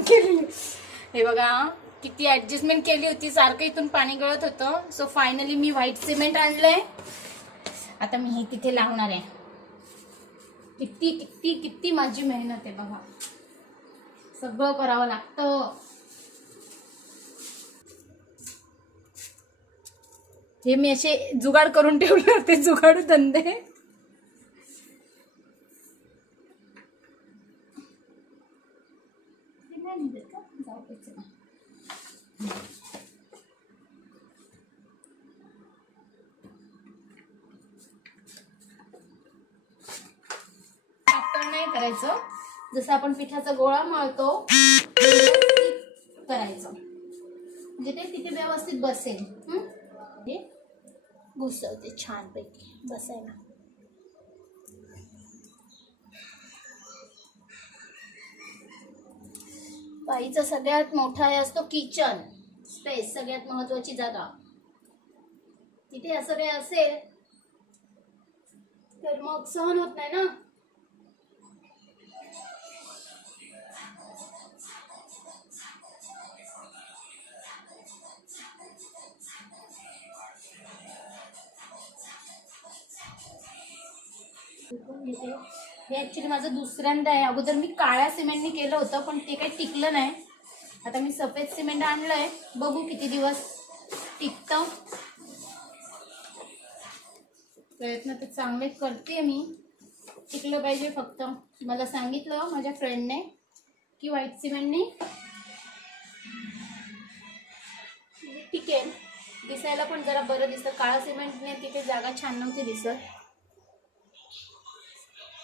केलेली. हे बघा किती ऍडजस्टमेंट केली होती, सारखं इथून पाणी गळत होतं. सो फायनली मी व्हाईट सिमेंट आणलंय. आता मी हे तिथे लावणार आहे. किती किती किती माझी मेहनत आहे बघा, सगळं करावं लागतं. हे मी असे जुगाड करून ठेवले होते, जुगाड धंदे. पातळ नाही करायचं, जसं आपण पिठाचा गोळा मळतो करायचं, म्हणजे ते तिथे व्यवस्थित बसेल. हे घुसवते छानपैकी बसायला. बाईचा सगळ्यात मोठा हे असतो किचन स्पेस, सगळ्यात महत्वाची जागा. तिथे असं काही असेल तर मग सहन होत नाही ना. हे ऍक्च्युली माझं दुसऱ्यांदा आहे. अगोदर मी काळ्या सिमेंटने केलं होतं पण ते काही टिकलं नाही. आता मी सफेद सिमेंट आणलंय, बघू किती दिवस टिकतं. प्रयत्न तर चांगले करते मी, टिकलं पाहिजे. फक्त मला सांगितलं माझ्या फ्रेंडने की व्हाईट सिमेंटने टिकेल, दिसायला पण जरा बरं दिसतं. काळा सिमेंटने तिथे जागा छान नव्हती दिसत,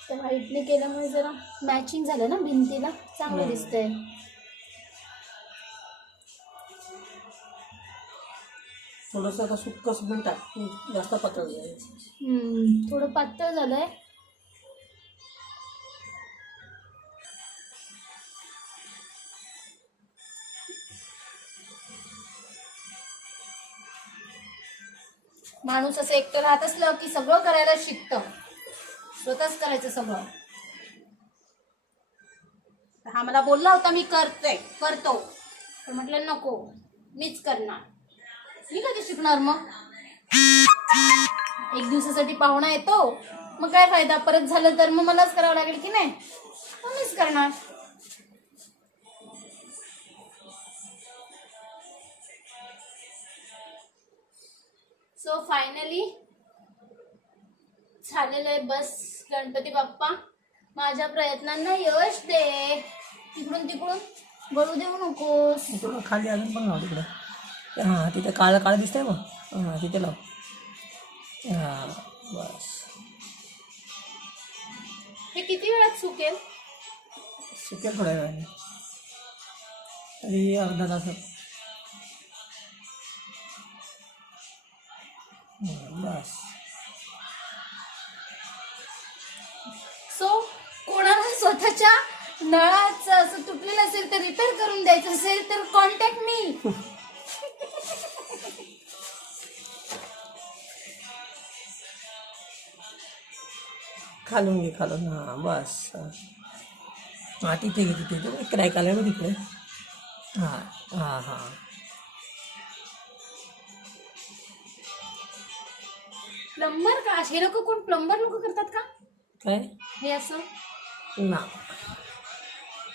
तर व्हाईटने केल्यामुळे जरा मॅचिंग झालं ना भिंतीला, चांगलं दिसतंय. थोडंसं आता सुक्क सिमेंट टाक, जास्त पातळ झालं. थोडं पातळ झालंय. माणूस असं एकटं राहत असलं की सगळं करायला शिकतं, स्वतःच करायचं सगळं. हा मला बोलला होता मी करतो, तर म्हटलं नको, मीच करणार. मी कधी शिकणार मग? एक दिवसासाठी पाहुणा येतो, मग काय फायदा? परत झालं तर मग मलाच करावं लागेल की नाही, मग मीच करणार. सो फायनली झालेलं आहे. बस गणपती बाप्पा माझ्या प्रयत्नांना यश दे. तिकडून गळू देऊ नकोस. खाली अजून पण लाव तिकडे. हां तिथे काळं काळं दिसतंय मग, हां तिथे लाव. हां बस. हे किती वेळात सुकेल? सुकेल थोड्या वेळाने, तरी अर्धा तासात. बस. सो कोणाला स्वतःच्या नळाचं असं तुटलेलं असेल तर रिपेअर करून द्यायचं असेल तर कॉन्टॅक्ट मी. खालून घे, खालून. हां बस. हां तिथे घे, तिथे क्रॅक आला ना तिकडे. हां हां हां. प्लंबर का? हे लोक कोण प्लंबर लोक करतात का काय हे असं? ना,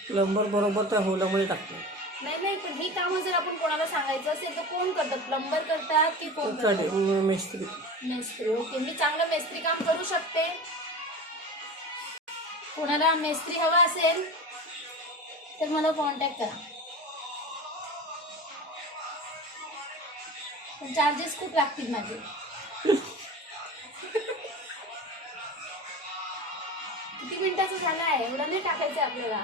प्लंबर बरोबर त्या होलामध्ये टाकतो. नाही पण ही कामं जर आपण कोणाला सांगायचं असेल तर कोण करतात? प्लंबर करतात की कोण करतात? मेस्त्री. मेस्त्री. ओके, मी चांगलं मेस्त्री काम करू शकते. कोणाला मेस्त्री हवा असेल तर मला कॉन्टॅक्ट करा. पण चार्जेस खूप लागतील माझे. किती मिनिटाचं झालं आहे, एवढं नाही टाकायचं आपल्याला.